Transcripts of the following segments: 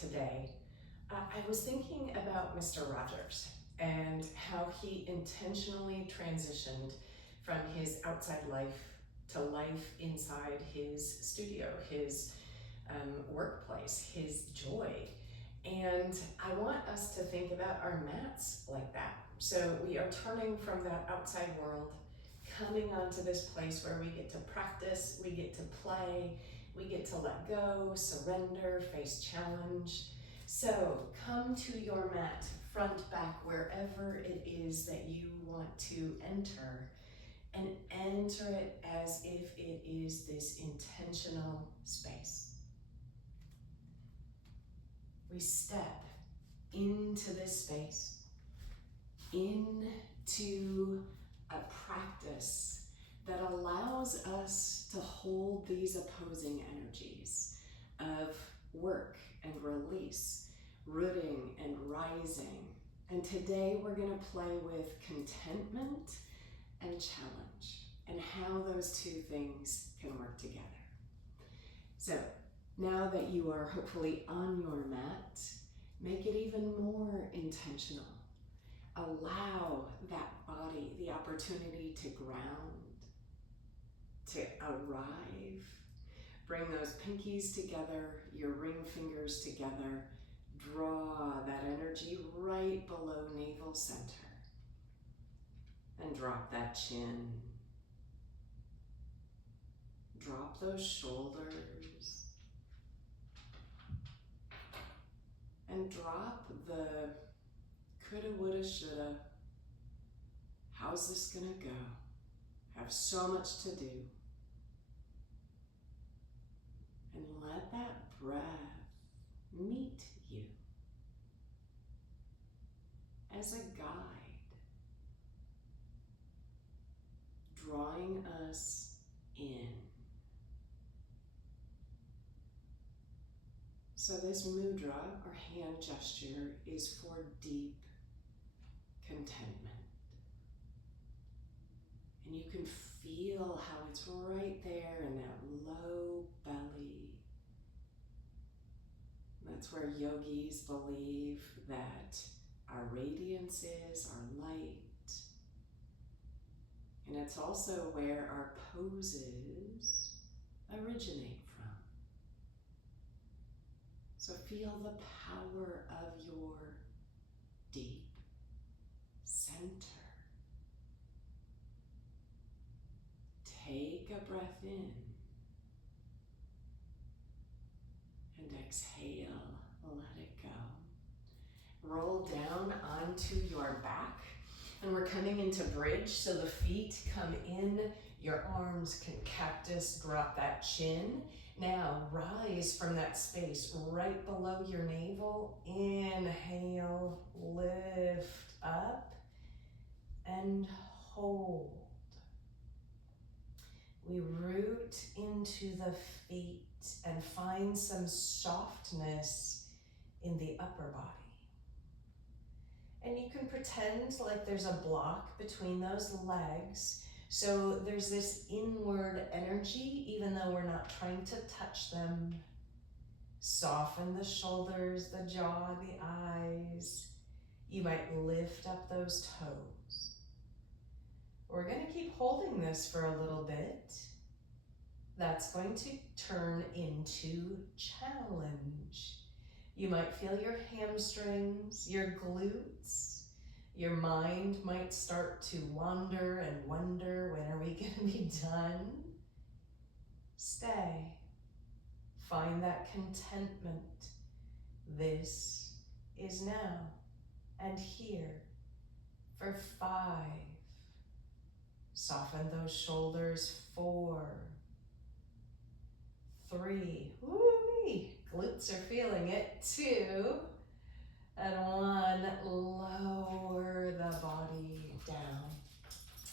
today, I was thinking about Mr. Rogers and how he intentionally transitioned from his outside life to life inside his studio, his workplace, his joy. And I want us to think about our mats like that. So we are turning from that outside world, coming onto this place where we get to practice, we get to play, we get to let go, surrender, face challenge. So come to your mat, front, back, wherever it is that you want to enter, and enter it as if it is this intentional space. We step into this space, into a practice that allows us to hold these opposing energies of work and release, rooting and rising. And today we're going to play with contentment and challenge and how those two things can work together. So now that you are hopefully on your mat, make it even more intentional. Allow that body the opportunity to ground, to arrive. Bring those pinkies together, your ring fingers together. Draw that energy right below navel center. And drop that chin. Drop those shoulders. And drop the coulda, woulda, shoulda. How's this gonna go? Have so much to do. And let that breath meet you as a guide, drawing us in. So this mudra, or hand gesture, is for deep contentment. And you can feel how it's right there in that low belly. That's where yogis believe that our radiance is, our light. And it's also where our poses originate from. So feel the power of your deep center. Take a breath in and exhale, let it go. Roll down onto your back, and we're coming into bridge, so the feet come in, your arms can cactus, drop that chin. Now rise from that space right below your navel. Inhale, lift up, and hold. We root into the feet and find some softness in the upper body. And you can pretend like there's a block between those legs. So there's this inward energy, even though we're not trying to touch them. Soften the shoulders, the jaw, the eyes. You might lift up those toes. We're going to keep holding this for a little bit. That's going to turn into challenge. You might feel your hamstrings, your glutes. Your mind might start to wander and wonder, when are we going to be done? Stay. Find that contentment. This is now and here for 5. Soften those shoulders. 4, 3, woo-wee, glutes are feeling it. 2, and 1, lower the body down.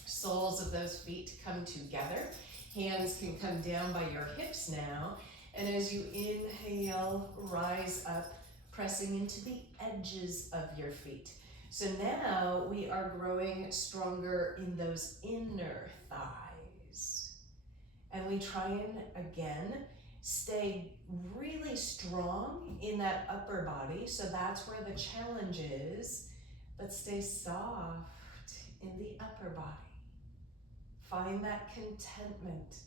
Soles of those feet come together. Hands can come down by your hips now. And as you inhale, rise up, pressing into the edges of your feet. So now we are growing stronger in those inner thighs. And we try and, again, Stay really strong in that upper body, so that's where the challenge is, but stay soft in the upper body. Find that contentment,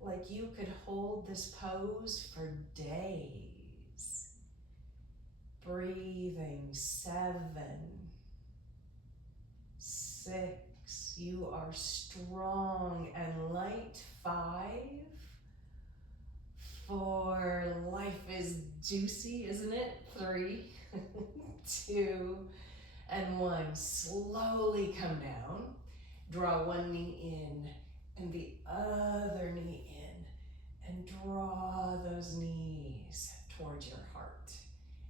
like you could hold this pose for days. Breathing, 7, 6, you are strong and light. 5, 4, life is juicy, isn't it? 3, 2, and 1. Slowly come down. Draw one knee in and the other knee in, and draw those knees towards your heart.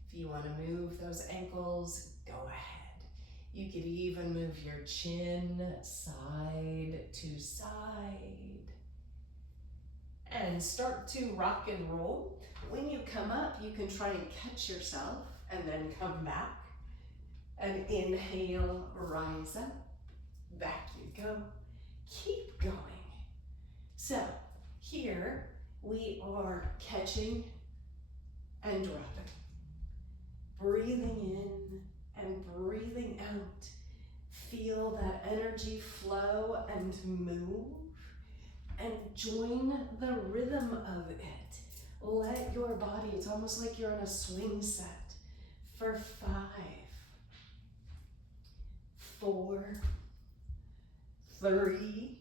If you want to move those ankles, go ahead. You could even move your chin side to side. And start to rock and roll. When you come up, you can try and catch yourself and then come back. And inhale, rise up. Back you go. Keep going. So here we are catching and dropping. Breathing in and breathing out. Feel that energy flow and move, and join the rhythm of it. Let your body, it's almost like you're in a swing set, for 5, 4, 3,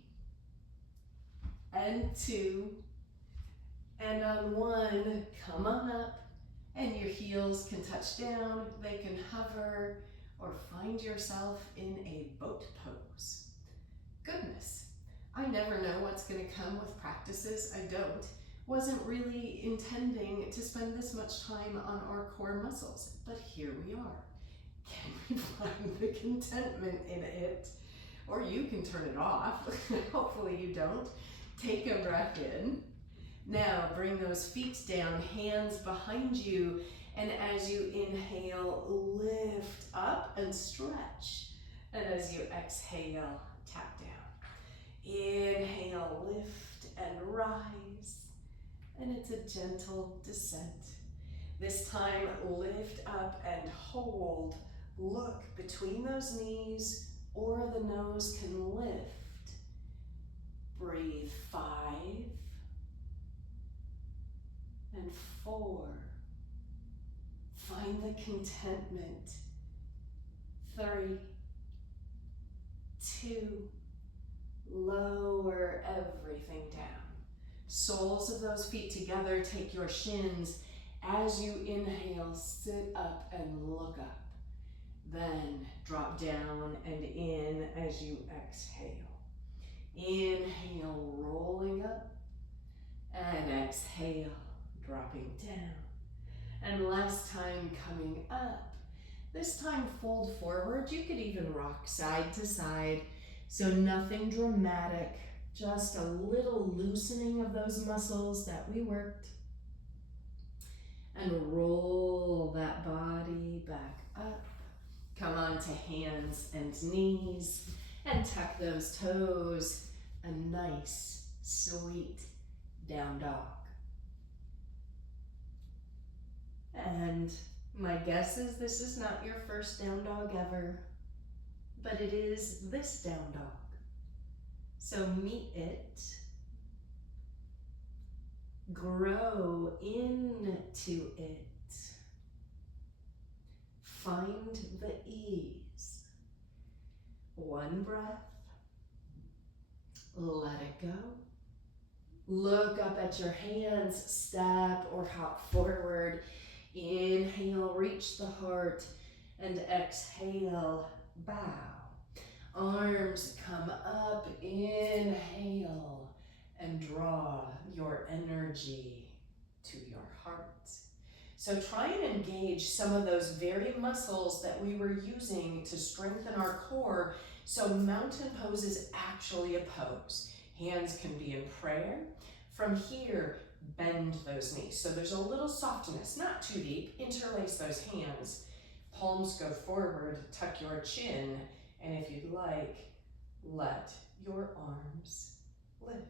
and 2, and on 1, come on up, and your heels can touch down, they can hover, or find yourself in a boat pose. Goodness, I never know what's going to come with practices. I don't. Wasn't really intending to spend this much time on our core muscles, but here we are. Can we find the contentment in it? Or you can turn it off. Hopefully you don't. Take a breath in. Now bring those feet down, hands behind you, and as you inhale, lift up and stretch. And as you exhale, tap down. Inhale, lift and rise. And it's a gentle descent. This time, lift up and hold. Look between those knees, or the nose can lift. Breathe 5 and 4. Find the contentment. 3, 2, lower everything down. Soles of those feet together, take your shins. As you inhale, sit up and look up. Then drop down and in as you exhale. Inhale, rolling up, and exhale, dropping down. And last time, coming up. This time, fold forward. You could even rock side to side, so nothing dramatic, just a little loosening of those muscles that we worked. And roll that body back up. Come on to hands and knees, and tuck those toes. A nice, sweet down dog. And my guess is this is not your first down dog ever, but it is this down dog. So meet it, grow into it, find the ease. 1 breath, let it go. Look up at your hands, step or hop forward. Inhale, reach the heart, and exhale, bow. Arms come up, inhale, and draw your energy to your heart. So try and engage some of those very muscles that we were using to strengthen our core, so mountain pose is actually a pose. Hands can be in prayer. From here, bend those knees. So there's a little softness, not too deep. Interlace those hands. Palms go forward, tuck your chin, and if you'd like, let your arms lift.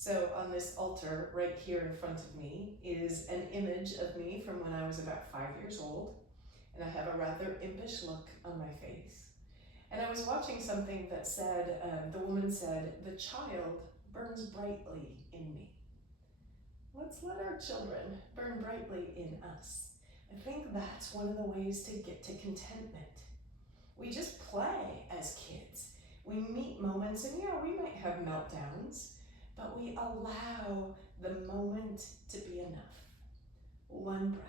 So on this altar right here in front of me is an image of me from when I was about 5 years old, and I have a rather impish look on my face. And I was watching something that said, the woman said, "The child burns brightly in me." Let's let our children burn brightly in us. I think that's one of the ways to get to contentment. We just play as kids. We meet moments, and yeah, we might have meltdowns, but we allow the moment to be enough. One breath.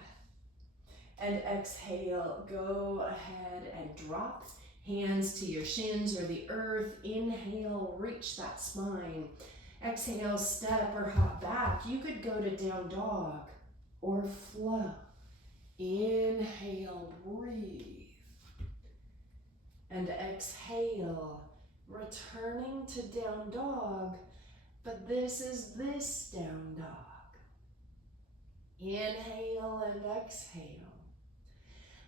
And exhale, go ahead and drop hands to your shins or the earth. Inhale, reach that spine. Exhale, step or hop back. You could go to down dog or flow. Inhale, breathe. And exhale, returning to down dog, but this is this down dog. Inhale and exhale.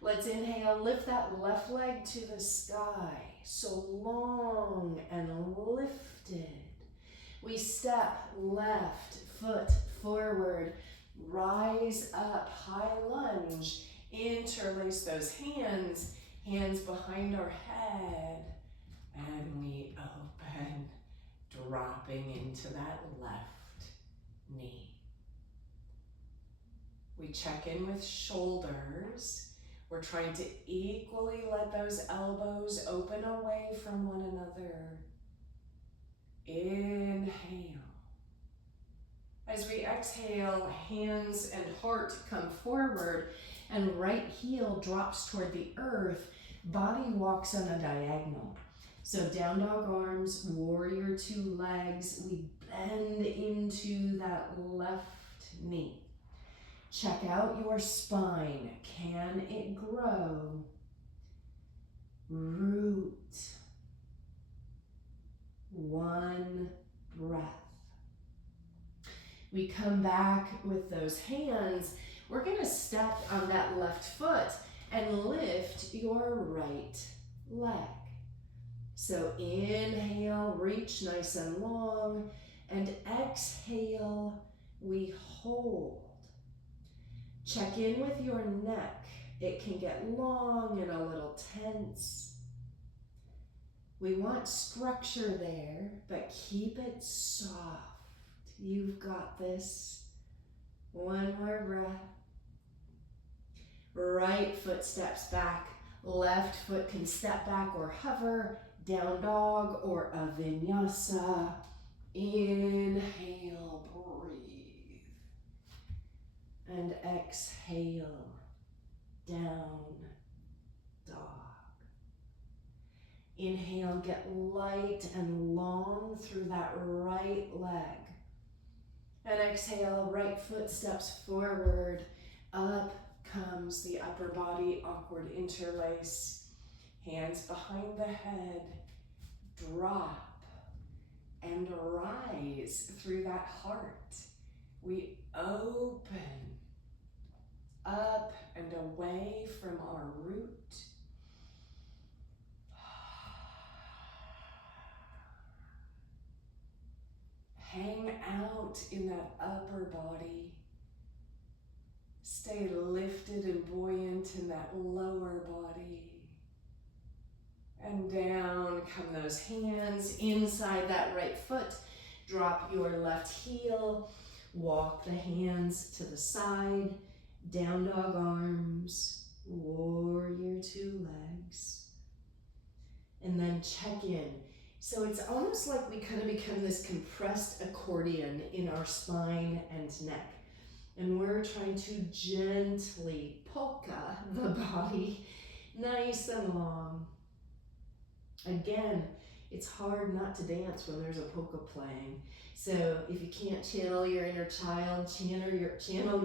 Let's inhale, lift that left leg to the sky, so long and lifted. We step left foot forward, rise up, high lunge, interlace those hands, hands behind our head, and we open, dropping into that left knee. We check in with shoulders. We're trying to equally let those elbows open away from one another. Inhale. As we exhale, hands and heart come forward and right heel drops toward the earth. Body walks on a diagonal. So down dog arms, warrior two legs. We bend into that left knee. Check out your spine. Can it grow? Root. One breath. We come back with those hands. We're going to step on that left foot and lift your right leg. So inhale, reach nice and long, and exhale, we hold. Check in with your neck. It can get long and a little tense. We want structure there, but keep it soft. You've got this. One more breath. Right foot steps back. Left foot can step back or hover. Down dog or a vinyasa. Inhale, breathe. And exhale, down dog. Inhale, get light and long through that right leg. And exhale, right foot steps forward. Up comes the upper body, awkward interlace. Hands behind the head. Drop and rise through that heart. We open up and away from our root. Hang out in that upper body. Stay lifted and buoyant in that lower body. And down come those hands inside that right foot. Drop your left heel. Walk the hands to the side. Down dog arms. Warrior two legs. And then check in. So it's almost like we kind of become this compressed accordion in our spine and neck. And we're trying to gently polka the body nice and long. Again, it's hard not to dance when there's a polka playing. So if you can't channel your inner child, channel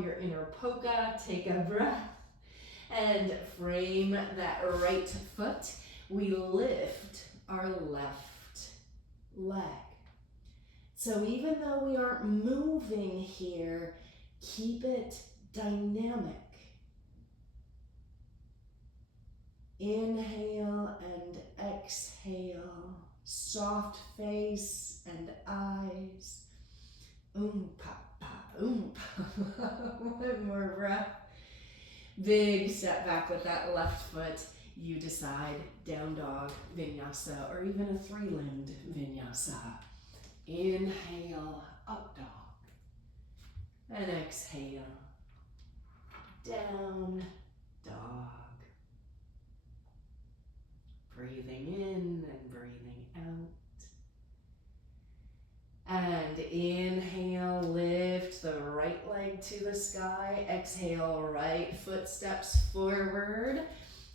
your inner polka, take a breath, and frame that right foot. We lift our left leg. So even though we aren't moving here, keep it dynamic. Inhale and exhale, soft face and eyes. Pa, pa, pa. One more breath. Big step back with that left foot. You decide down dog, vinyasa, or even a three-limbed vinyasa. Inhale, up dog. And exhale, down dog. Breathing in and breathing out. And inhale, lift the right leg to the sky. Exhale, right foot steps forward.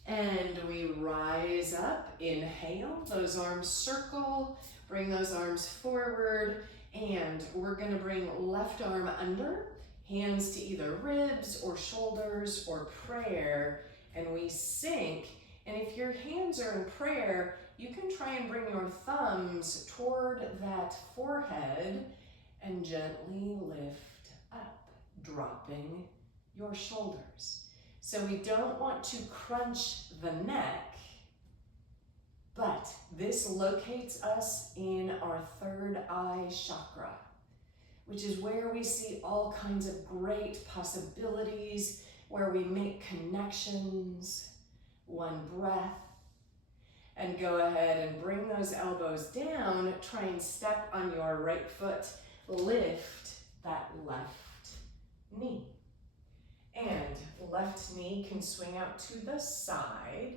And we rise up. Inhale, those arms circle. Bring those arms forward. And we're gonna bring left arm under. Hands to either ribs or shoulders or prayer. And we sink. And if your hands are in prayer, you can try and bring your thumbs toward that forehead and gently lift up, dropping your shoulders. So we don't want to crunch the neck, but this locates us in our third eye chakra, which is where we see all kinds of great possibilities, where we make connections. One breath. And go ahead and bring those elbows down. Try and step on your right foot. Lift that left knee. And left knee can swing out to the side.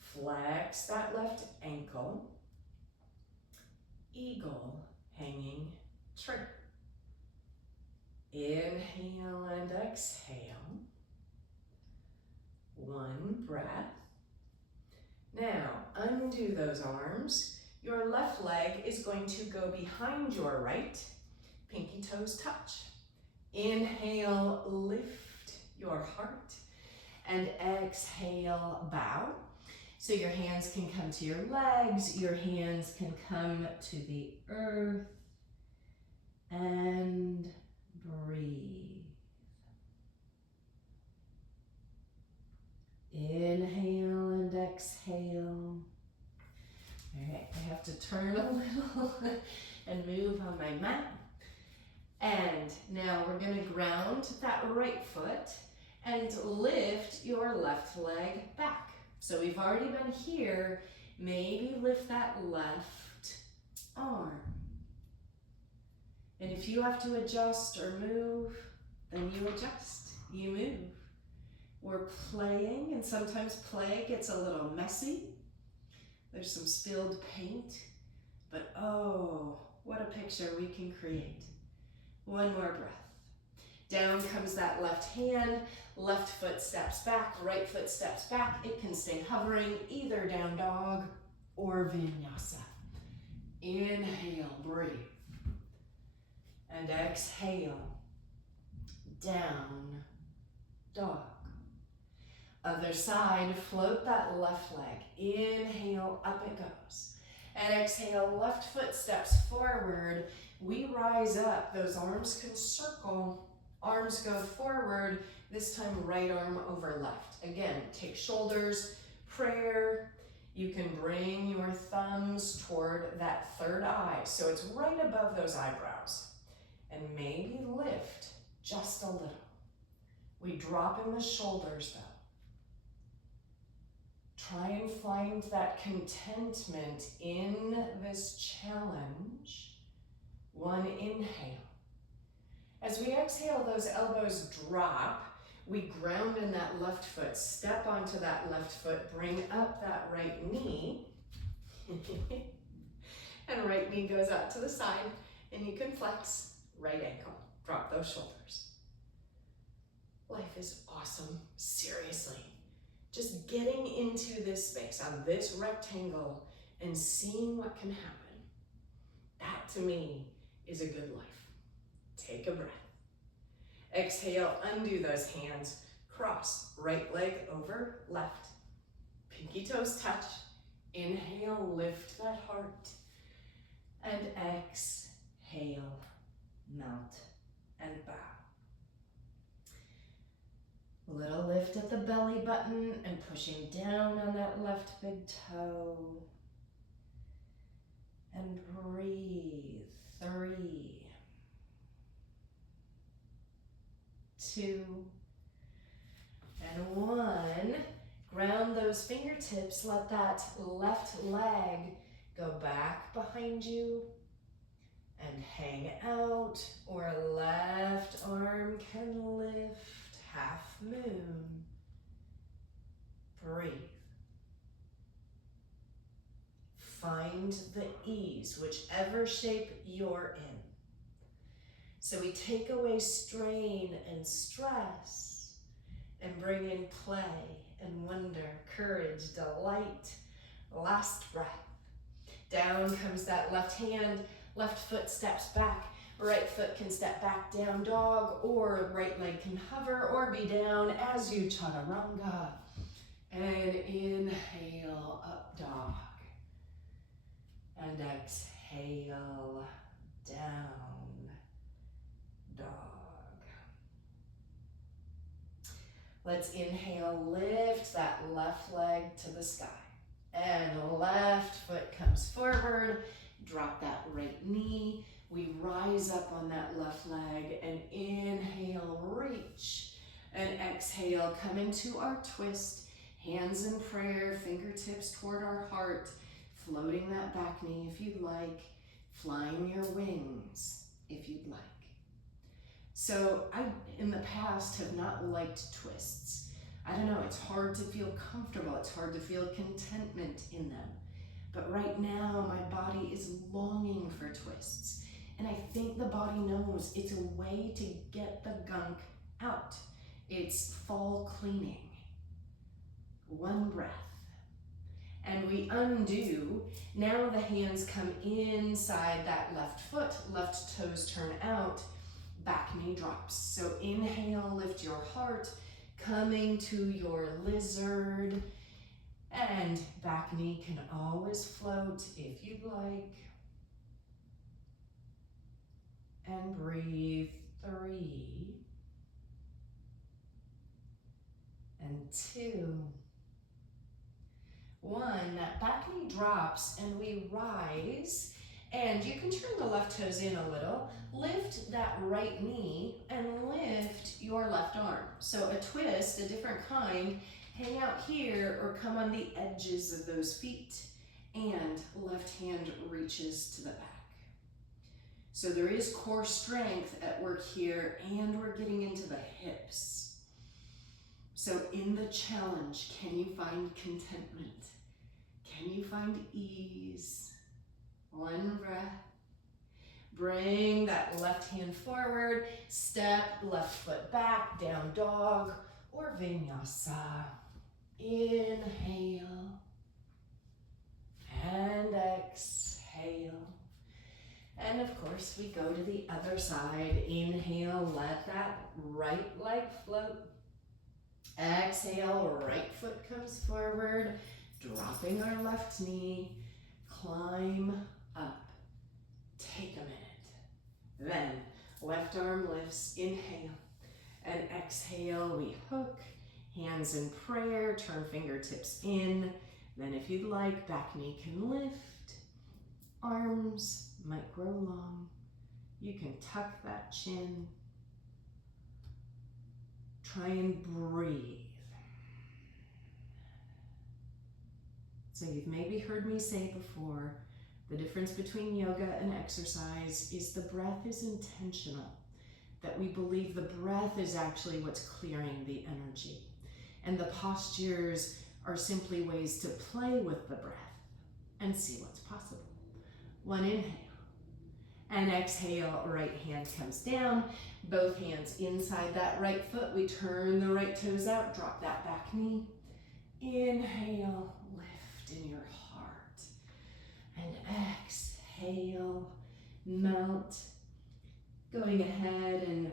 Flex that left ankle. Eagle hanging tree. Inhale and exhale. One breath. Now, undo those arms. Your left leg is going to go behind your right. Pinky toes touch. Inhale, lift your heart. And exhale, bow. So your hands can come to your legs. Your hands can come to the earth. And breathe. Inhale and exhale. All right, I have to turn a little and move on my mat. And now we're going to ground that right foot and lift your left leg back. So we've already been here. Maybe lift that left arm. And if you have to adjust or move, then you adjust, you move. We're playing, and sometimes play gets a little messy. There's some spilled paint, but oh, what a picture we can create. One more breath. Down comes that left hand, left foot steps back, right foot steps back. It can stay hovering, either down dog or vinyasa. Inhale, breathe. And exhale, down dog. Other side, float that left leg. Inhale, up it goes. And exhale, left foot steps forward. We rise up. Those arms can circle. Arms go forward. This time, right arm over left. Again, take shoulders, prayer. You can bring your thumbs toward that third eye. So it's right above those eyebrows. And maybe lift just a little. We drop in the shoulders though. Try and find that contentment in this challenge. One inhale. As we exhale, those elbows drop. We ground in that left foot. Step onto that left foot. Bring up that right knee. And right knee goes out to the side. And you can flex right ankle. Drop those shoulders. Life is awesome. Seriously. Just getting into this space, on this rectangle, and seeing what can happen. That, to me, is a good life. Take a breath. Exhale, undo those hands. Cross, right leg over left. Pinky toes touch. Inhale, lift that heart. And exhale, melt and bow. Little lift at the belly button and pushing down on that left big toe. And breathe. 3, 2, and 1. Ground those fingertips, let that left leg go back behind you and hang out, or left arm can lift, half moon. Breathe. Find the ease, whichever shape you're in. So we take away strain and stress and bring in play and wonder, courage, delight. Last breath. Down comes that left hand, left foot steps back, right foot can step back, down dog, or right leg can hover or be down as you chaturanga. And inhale, up dog. And exhale, down dog. Let's inhale, lift that left leg to the sky. And left foot comes forward, drop that right knee. We rise up on that left leg and inhale, reach. And exhale, come into our twist. Hands in prayer, fingertips toward our heart. Floating that back knee if you'd like. Flying your wings if you'd like. So I, in the past, have not liked twists. I don't know, it's hard to feel comfortable. It's hard to feel contentment in them. But right now, my body is longing for twists. And I think the body knows it's a way to get the gunk out. It's fall cleaning. 1 breath. And we undo. Now the hands come inside that left foot, left toes turn out, back knee drops. So inhale, lift your heart, coming to your lizard, and back knee can always float if you'd like. And breathe, 3, and 2, 1. That back knee drops and we rise, and you can turn the left toes in a little. Lift that right knee and lift your left arm. So a twist, a different kind, hang out here or come on the edges of those feet, and left hand reaches to the back. So there is core strength at work here, and we're getting into the hips. So in the challenge, can you find contentment? Can you find ease? 1 breath. Bring that left hand forward, step left foot back, down dog or vinyasa. Inhale and exhale. And of course, we go to the other side. Inhale, let that right leg float. Exhale, right foot comes forward, dropping our left knee. Climb up. Take a minute. Then left arm lifts, inhale. And exhale, we hook. Hands in prayer, turn fingertips in. Then if you'd like, back knee can lift. Arms might grow long. You can tuck that chin. Try and breathe. So you've maybe heard me say before, the difference between yoga and exercise is the breath is intentional. That we believe the breath is actually what's clearing the energy. And the postures are simply ways to play with the breath and see what's possible. 1 inhale. And exhale, right hand comes down. Both hands inside that right foot. We turn the right toes out, drop that back knee. Inhale, lift in your heart. And exhale, melt. Going ahead and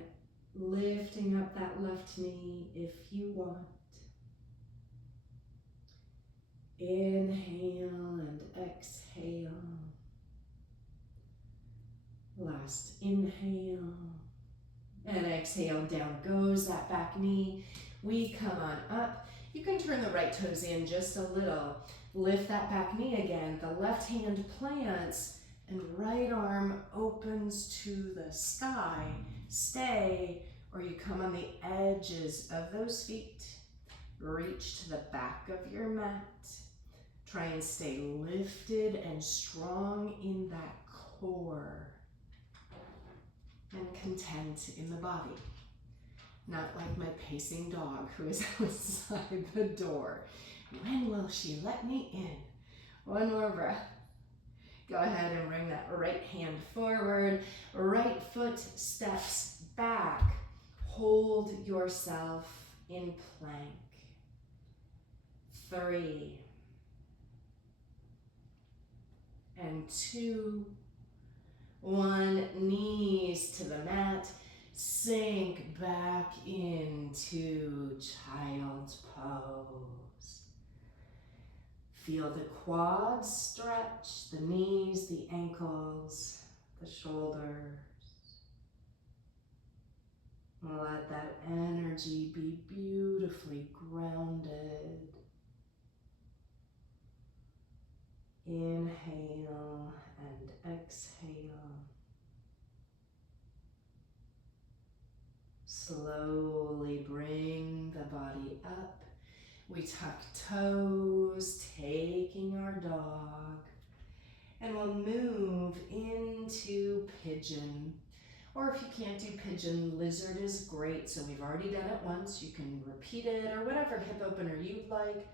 lifting up that left knee if you want. Inhale and exhale. Last inhale. And exhale, down goes that back knee. We come on up. You can turn the right toes in just a little. Lift that back knee again. The left hand plants and right arm opens to the sky. Stay or you come on the edges of those feet. Reach to the back of your mat. Try and stay lifted and strong in that core. And content in the body. Not like my pacing dog who is outside the door. When will she let me in? One more breath. Go ahead and bring that right hand forward. Right foot steps back. Hold yourself in plank. 3 and 2. 1, knees to the mat. Sink back into child's pose. Feel the quads stretch, the knees, the ankles, the shoulders. Let that energy be beautifully grounded. Inhale and exhale. Slowly bring the body up. We tuck toes, taking our dog. And we'll move into pigeon. Or if you can't do pigeon, lizard is great. So we've already done it once. You can repeat it or whatever hip opener you'd like.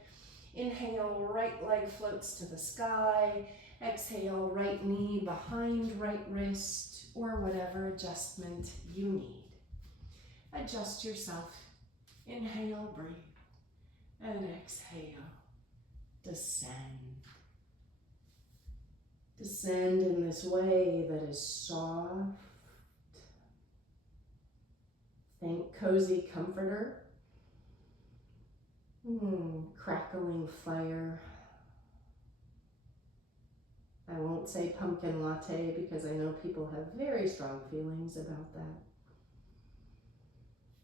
Inhale, right leg floats to the sky. Exhale, right knee behind right wrist, or whatever adjustment you need. Adjust yourself. Inhale, breathe. And exhale, descend. Descend in this way that is soft. Think cozy comforter. Crackling fire. I won't say pumpkin latte because I know people have very strong feelings about that.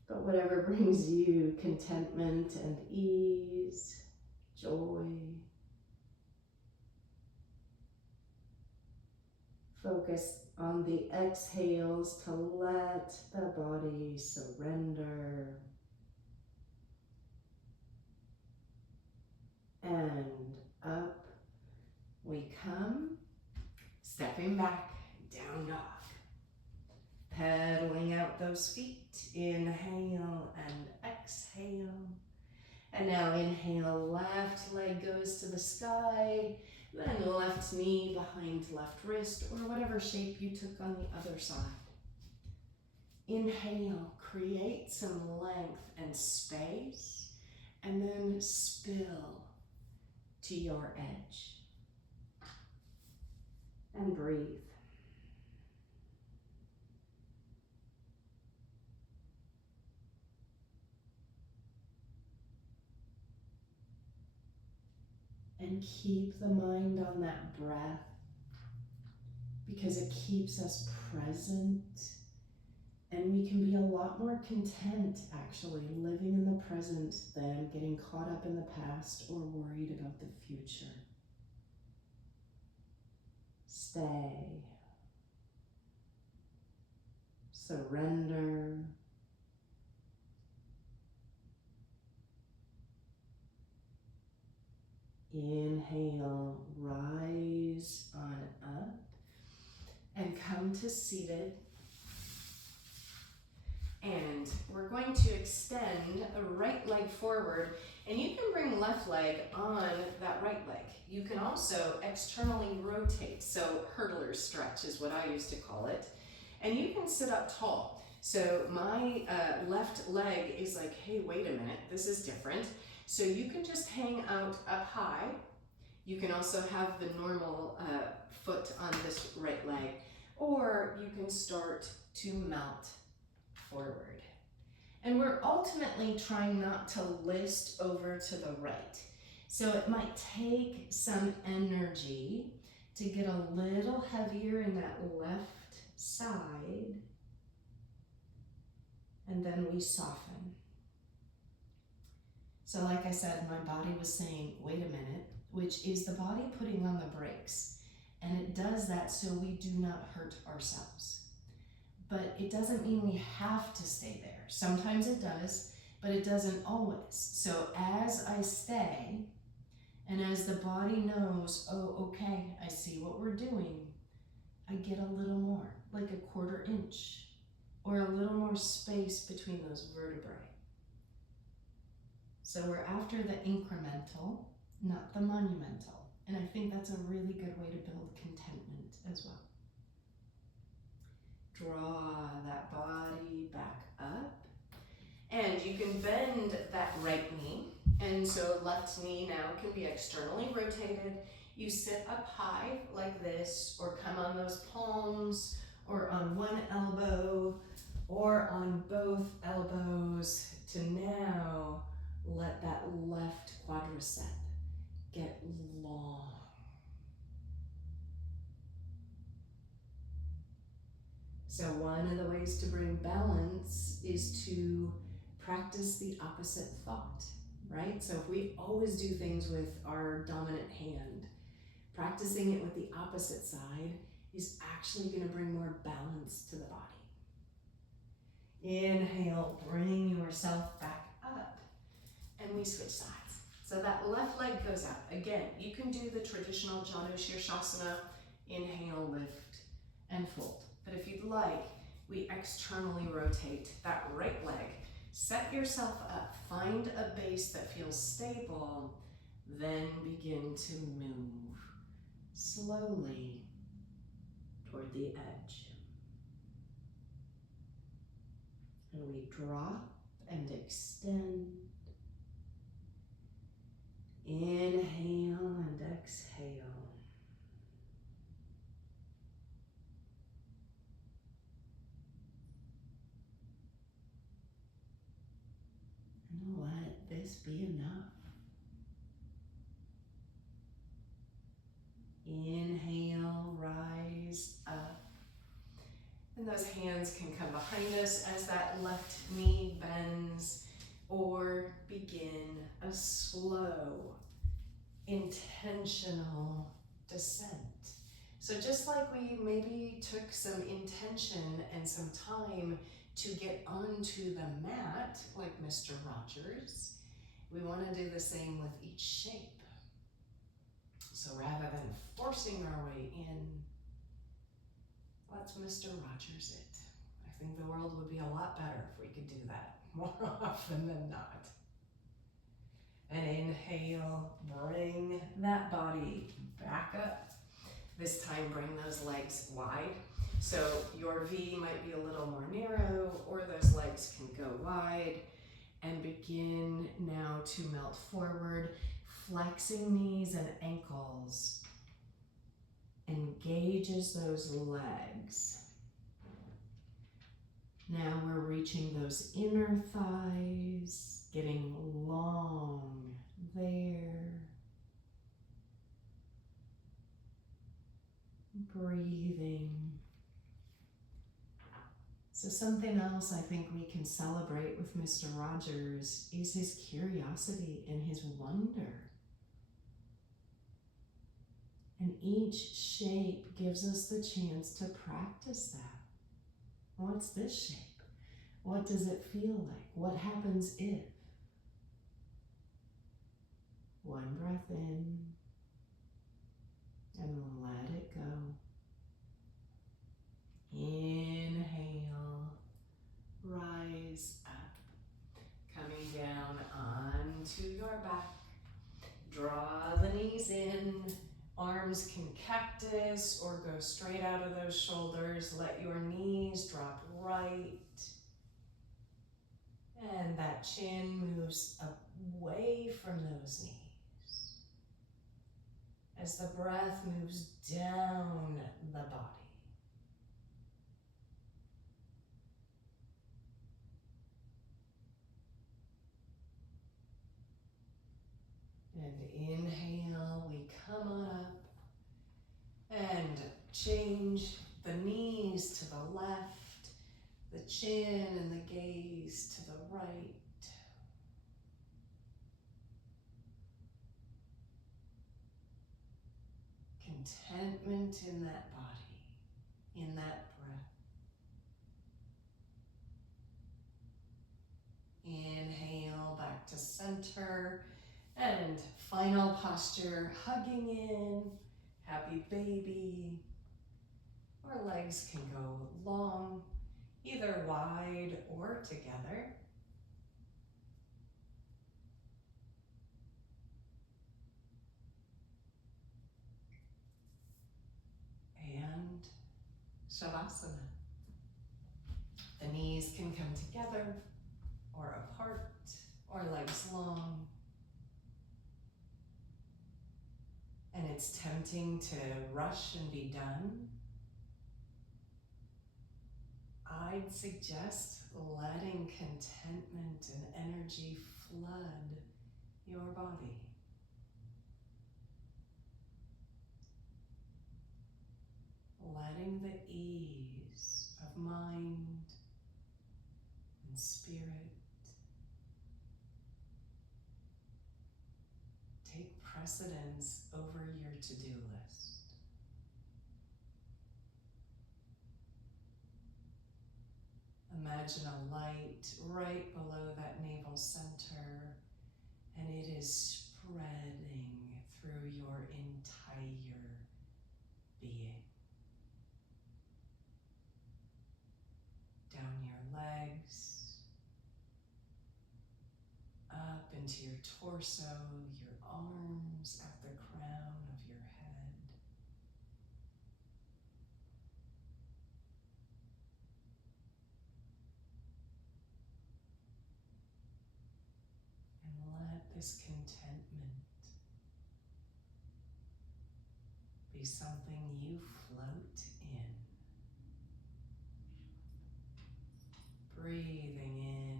But whatever brings you contentment and ease, joy. Focus on the exhales to let the body surrender. And up we come, stepping back, down dog. Pedaling out those feet, inhale and exhale. And now inhale, left leg goes to the sky, then left knee behind left wrist, or whatever shape you took on the other side. Inhale, create some length and space, and then spill to your edge. And breathe. And keep the mind on that breath because it keeps us present, and we can be a lot more content actually living in the present than getting caught up in the past or worried about the future. Stay. Surrender. Inhale, rise on up and come to seated. And we're going to extend the right leg forward, and you can bring left leg on that right leg. You can also externally rotate, so hurdler stretch is what I used to call it. And you can sit up tall. So my left leg is like, hey, wait a minute, this is different. So you can just hang out up high. You can also have the normal foot on this right leg, or you can start to melt forward. And we're ultimately trying not to list over to the right. So it might take some energy to get a little heavier in that left side, and then we soften. So like I said, my body was saying, wait a minute, which is the body putting on the brakes. And it does that so we do not hurt ourselves. but it doesn't mean we have to stay there. Sometimes it does, but it doesn't always. So as I stay, and as the body knows, oh, okay, I see what we're doing, I get a little more, like a 1/4 inch, or a little more space between those vertebrae. So we're after the incremental, not the monumental. And I think that's a really good way to build contentment as well. Draw that body back up. And you can bend that right knee. And so left knee now can be externally rotated. You sit up high like this, or come on those palms, or on one elbow, or on both elbows, to now let that left quadricep get long. So one of the ways to bring balance is to practice the opposite thought, right? So if we always do things with our dominant hand, practicing it with the opposite side is actually going to bring more balance to the body. Inhale, bring yourself back up, and we switch sides. So that left leg goes out. Again, you can do the traditional Janu Shirshasana, inhale, lift, and fold. But if you'd like, we externally rotate that right leg. Set yourself up, find a base that feels stable, then begin to move slowly toward the edge. And we drop and extend. Inhale and exhale. And let this be enough. Inhale, rise up. And those hands can come behind us as that left knee bends, or begin a slow, intentional descent. So just like we maybe took some intention and some time to get onto the mat, like Mr. Rogers, we want to do the same with each shape. So rather than forcing our way in, let's Mr. Rogers it. I think the world would be a lot better if we could do that more often than not. And inhale, bring that body back up. This time, bring those legs wide. So your V might be a little more narrow, or those legs can go wide. And begin now to melt forward, flexing knees and ankles. Engages those legs. Now we're reaching those inner thighs, getting long there. Breathing. So something else I think we can celebrate with Mr. Rogers is his curiosity and his wonder. And each shape gives us the chance to practice that. What's this shape? What does it feel like? What happens if? One breath in, and let it go. Inhale, rise up, coming down onto your back. Draw the knees in. Arms can cactus or go straight out of those shoulders. Let your knees drop right. And that chin moves away from those knees as the breath moves down the body. And inhale, we come on up and change the knees to the left, the chin and the gaze to the right. Contentment in that body, in that breath. And final posture, hugging in, happy baby. Or legs can go long, either wide or together. And Shavasana. The knees can come together or apart or legs long. And it's tempting to rush and be done. I'd suggest letting contentment and energy flood your body. Letting the ease of mind and spirit take precedence over your to-do list. Imagine a light right below that navel center, and it is spreading through your entire being. Down your legs, up into your torso, your arms at the crown of your head. And let this contentment be something you float in. Breathing in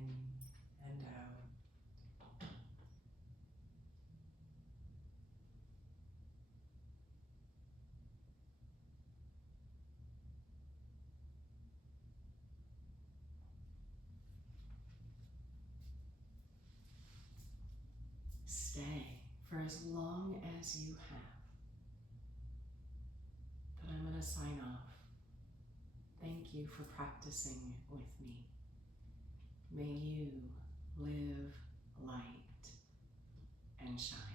and out. Stay for as long as you have. But I'm going to sign off. Thank you for practicing with me. May you live light and shine.